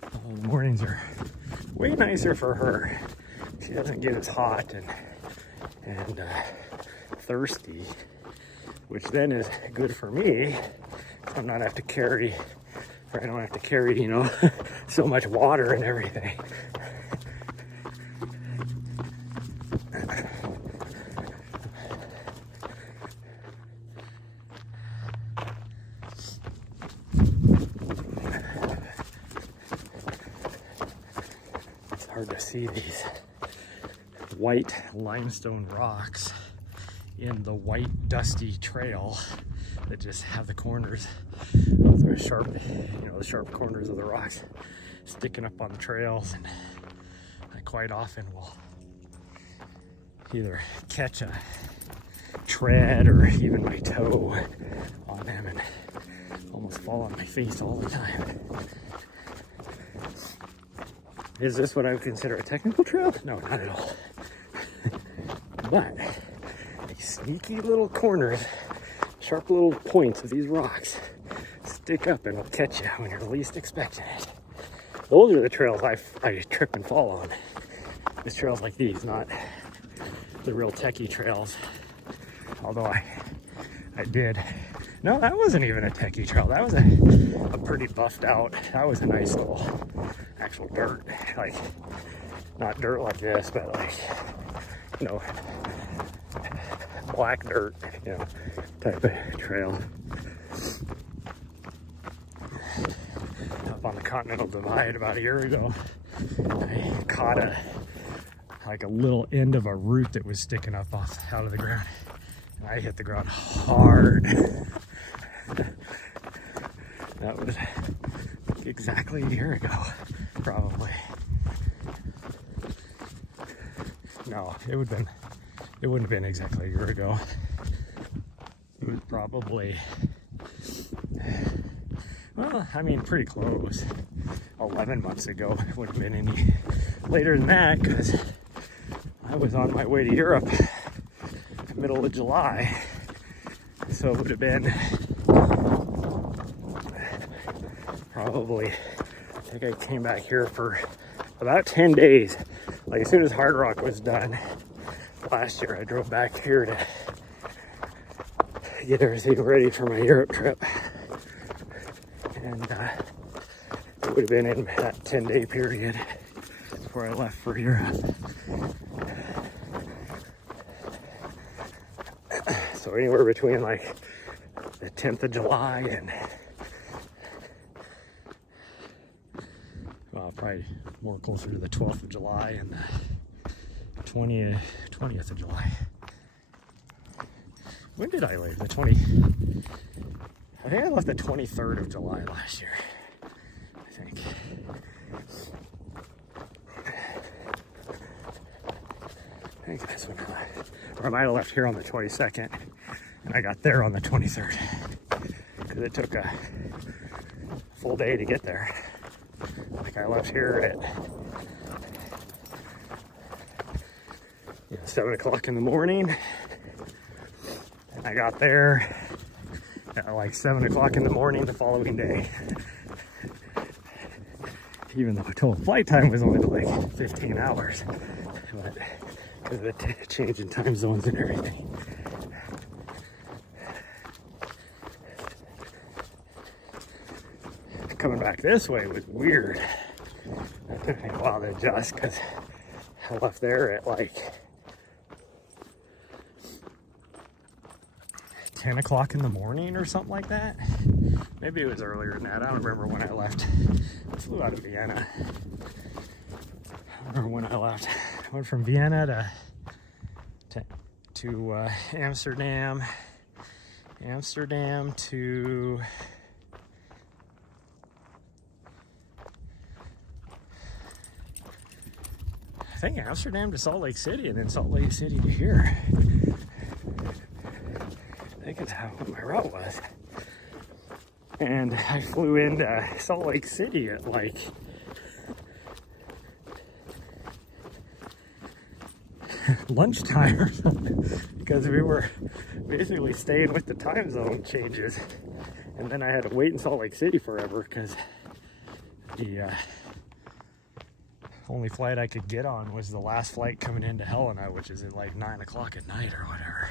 The mornings are way nicer for her. She doesn't get as hot and thirsty, which then is good for me. I don't have to carry, you know, so much water and everything. It's hard to see these white limestone rocks in the white dusty trail that just have the corners of the sharp, you know, the sharp corners of the rocks sticking up on the trails, and I quite often will either catch a tread or even my toe on them and almost fall on my face all the time. Is this what I would consider a technical trail? No, not at all. But these sneaky little corners, sharp little points of these rocks stick up and will catch you when you're least expecting it. Those are the trails I trip and fall on. It's trails like these, not the real techie trails. Although I did. No, that wasn't even a techie trail. That was a pretty buffed out. That was a nice little actual dirt. Like, not dirt like this, but like, you know, black dirt, you know, type of trail. Up on the Continental Divide about a year ago, I caught a little end of a root that was sticking up out of the ground. And I hit the ground hard. That was exactly a year ago, probably. No, it wouldn't have been exactly a year ago. It was probably, well, I mean, pretty close. 11 months ago. It wouldn't have been any later than that, because I was on my way to Europe middle of July. So it would have been probably, I think I came back here for about 10 days Like as soon as Hard Rock was done last year, I drove back here to get everything ready for my Europe trip. And it would have been in that 10-day period before I left for Europe. So anywhere between like the 10th of July and, well, probably more closer to the 12th of July and the 20th of July. When did I leave? I think I left the 23rd of July last year, I think. I think that's when I left. Or I might have left here on the 22nd, and I got there on the 23rd. Because it took a full day to get there. Like I left here at 7 o'clock in the morning. And I got there at like 7 o'clock in the morning the following day. Even though total flight time was only like 15 hours. But because of the change in time zones and everything. Coming back this way was weird. It took me a while to adjust because I left there at like 10 o'clock in the morning or something like that. Maybe it was earlier than that. I don't remember when I left. I flew out of Vienna. I don't remember when I left. I went from Vienna to Amsterdam. Amsterdam to I think Amsterdam to Salt Lake City, and then Salt Lake City to here. I think it's how my route was. And I flew into Salt Lake City at like lunchtime or something, because we were basically staying with the time zone changes. And then I had to wait in Salt Lake City forever because the only flight I could get on was the last flight coming into Helena, which is at like 9 o'clock at night or whatever.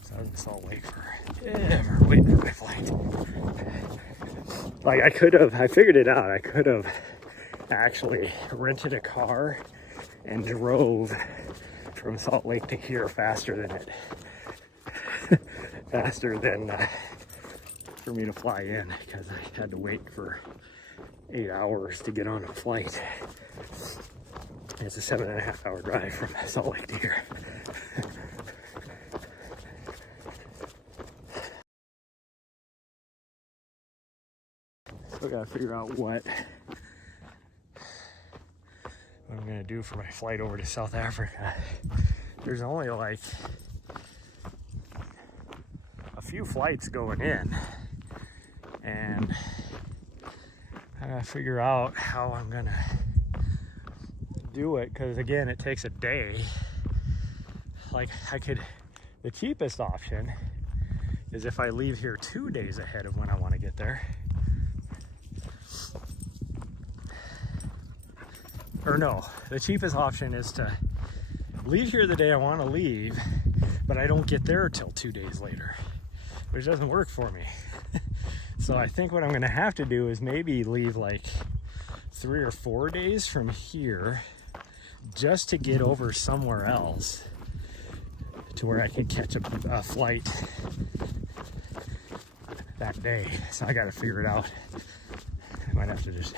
So I was in Salt Lake forever waiting for my flight. Like I figured it out. I could have actually rented a car and drove from Salt Lake to here faster than for me to fly in, because I had to wait for 8 hours to get on a flight. It's a 7.5 hour drive from Salt Lake to here. So I gotta figure out what I'm gonna do for my flight over to South Africa. There's only like a few flights going in, and I gotta figure out how I'm gonna do it, because again, it takes a day. Like the cheapest option is if I leave here 2 days ahead of when I want to get there. Or no, the cheapest option is to leave here the day I want to leave, but I don't get there till 2 days later, which doesn't work for me. So I think what I'm gonna have to do is maybe leave like 3 or 4 days from here just to get over somewhere else to where I could catch a flight that day. So I gotta figure it out. I might have to just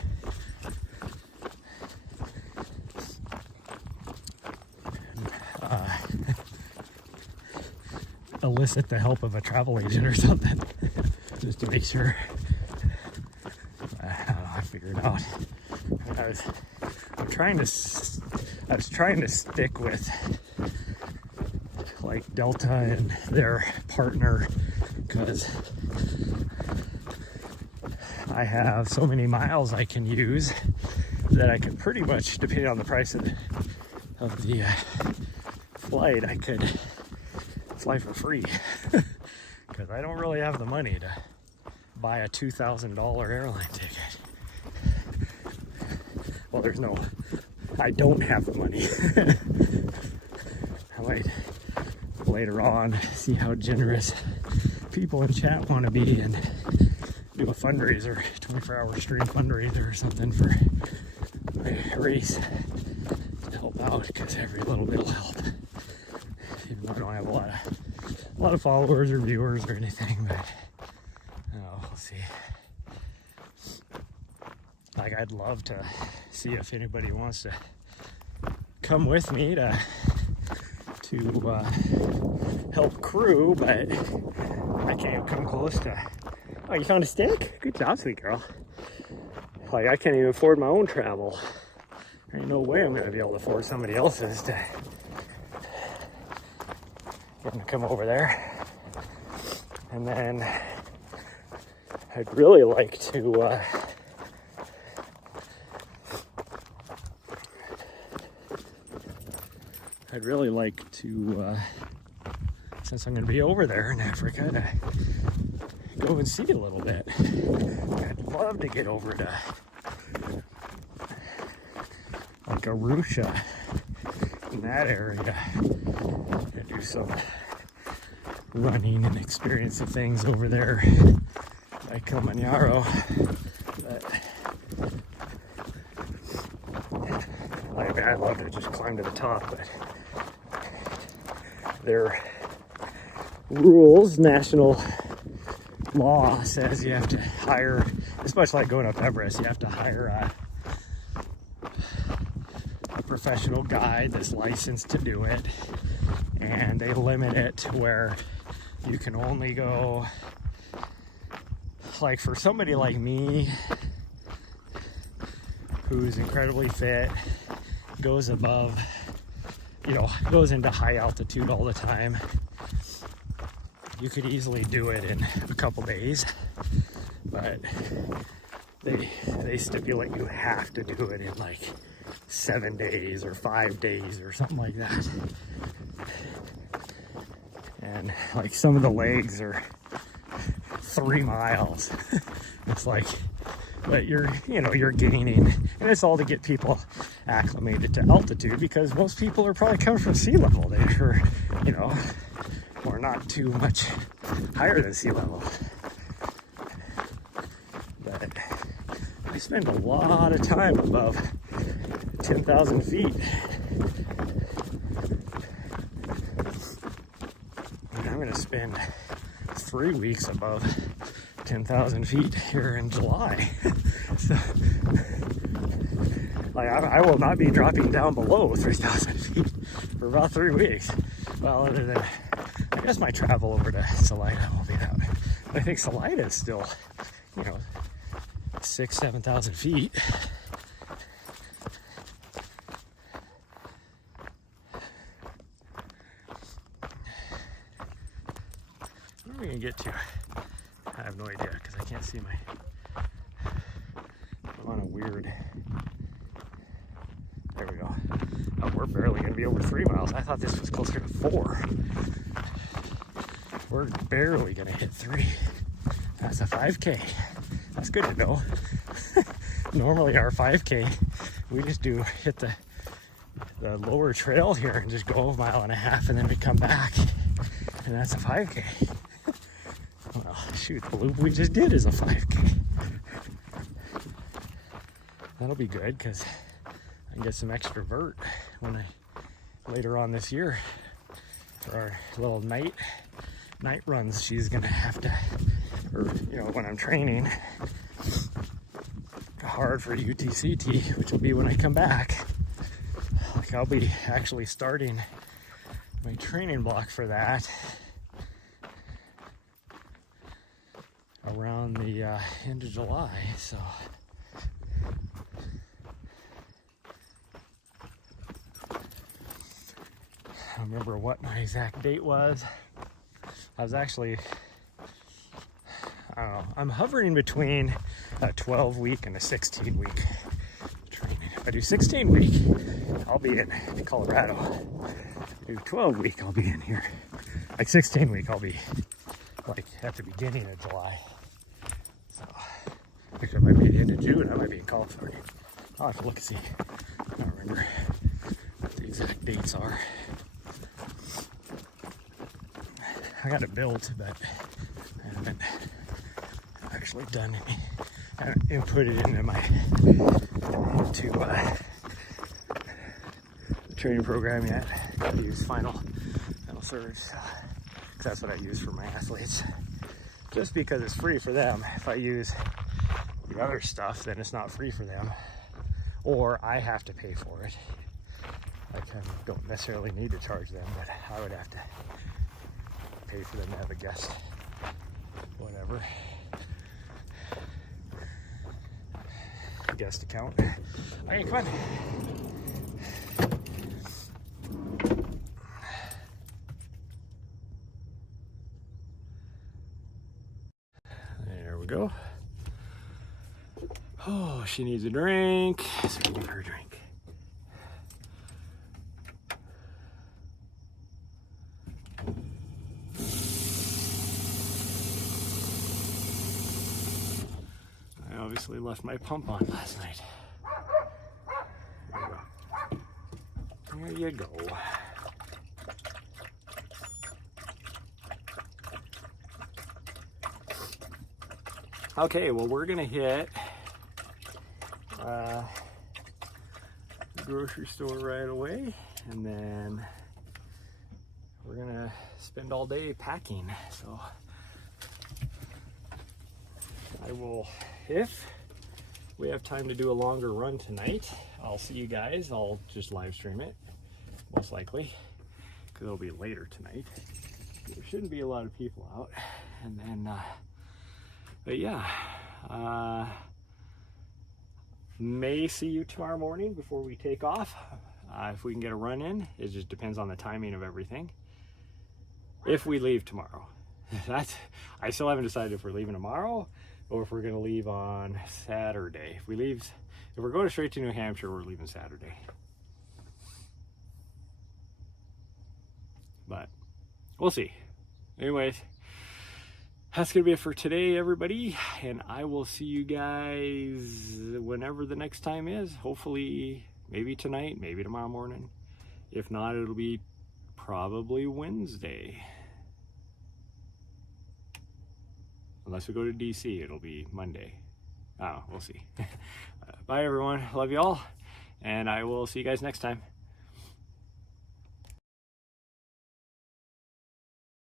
elicit the help of a travel agent or something just to make sure. I figure it out. I was trying to stick with like Delta and their partner, because I have so many miles I can use that I can pretty much, depending on the price of the flight, I could fly for free, because I don't really have the money to buy a $2,000 airline ticket. Well, there's no I don't have the money. I might later on see how generous people in chat want to be and do a fundraiser, 24-hour stream fundraiser or something for my race to help out, because every little bit will help. Even though I don't have a lot of followers or viewers or anything, but we'll see. Like, I'd love to see if anybody wants to come with me to help crew, but I can't come close to. Oh, you found a stick? Good job, sweet girl. Like, I can't even afford my own travel. There ain't no way I'm gonna be able to afford somebody else's to get them to come over there. And then I'd really like to since I'm going to be over there in Africa, to go and see a little bit. I'd love to get over to like Arusha, in that area, and do some running and experience the things over there like Kilimanjaro. But I'd love to just climb to the top, but their rules, national law says you have to hire, it's much like going up Everest, you have to hire a professional guide that's licensed to do it, and they limit it to where you can only go, like for somebody like me who's incredibly fit, goes above, goes into high altitude all the time, you could easily do it in a couple days, but they stipulate you have to do it in like 7 days or 5 days or something like that. And like some of the legs are 3 miles. It's like, but you're gaining, and it's all to get people acclimated to altitude, because most people are probably coming from sea level. They're, or not too much higher than sea level. But I spend a lot of time above 10,000 feet. And I'm going to spend 3 weeks above 10,000 feet here in July. So, like, I will not be dropping down below 3,000 feet for about 3 weeks. Well, other than, I guess my travel over to Salida will be that way. But I think Salida is still, 6,000-7,000 feet. Where are we going to get to? I have no idea, because I can't see I'm on a weird, there we go. Oh, we're barely going to be over 3 miles. I thought this was closer to 4. We're barely going to hit 3. That's a 5K. That's good to know. Normally our 5K, we just hit the lower trail here and just go 1.5 miles, and then we come back, and that's a 5K. Well, shoot, the loop we just did is a 5K. That'll be good, because I can get some extra vert later on this year for our little night runs. She's gonna have to, or when I'm training hard for UTCT, which will be when I come back. Like, I'll be actually starting my training block for that around the end of July. So I don't remember what my exact date was. I was actually, I don't know, I'm hovering between a 12-week and a 16-week training. If I do 16-week, I'll be in Colorado. If I do 12-week, I'll be in here. Like 16-week, I'll be like at the beginning of July. So, actually, it might be the end of June. I might be in California. I'll have to look and see. I don't remember. remember what the exact dates are. I got it built, but I haven't actually done any. I haven't input it into my training program yet. I use Final Surge, because that's what I use for my athletes. Just because it's free for them. If I use the other stuff, then it's not free for them, or I have to pay for it. I don't necessarily need to charge them, but I would have to pay for them to have a guest, whatever, guest account. Okay, come on. There we go. Oh, she needs a drink, so I give her a drink. I obviously left my pump on last night. There you go. Okay, well, we're gonna hit the grocery store right away, and then we're gonna spend all day packing. So I will, if we have time to do a longer run tonight, I'll see you guys. I'll just live stream it, most likely, because it'll be later tonight. There shouldn't be a lot of people out. And then but yeah, may see you tomorrow morning before we take off. If we can get a run in, it just depends on the timing of everything. If we leave tomorrow, I still haven't decided if we're leaving tomorrow or if we're gonna leave on Saturday. If we're going straight to New Hampshire, we're leaving Saturday. But we'll see. Anyways, that's gonna be it for today, everybody, and I will see you guys whenever the next time is. Hopefully, maybe tonight, maybe tomorrow morning. If not, it'll be probably Wednesday. Unless we go to DC, it'll be Monday. Oh, we'll see. Bye, everyone. Love you all, and I will see you guys next time.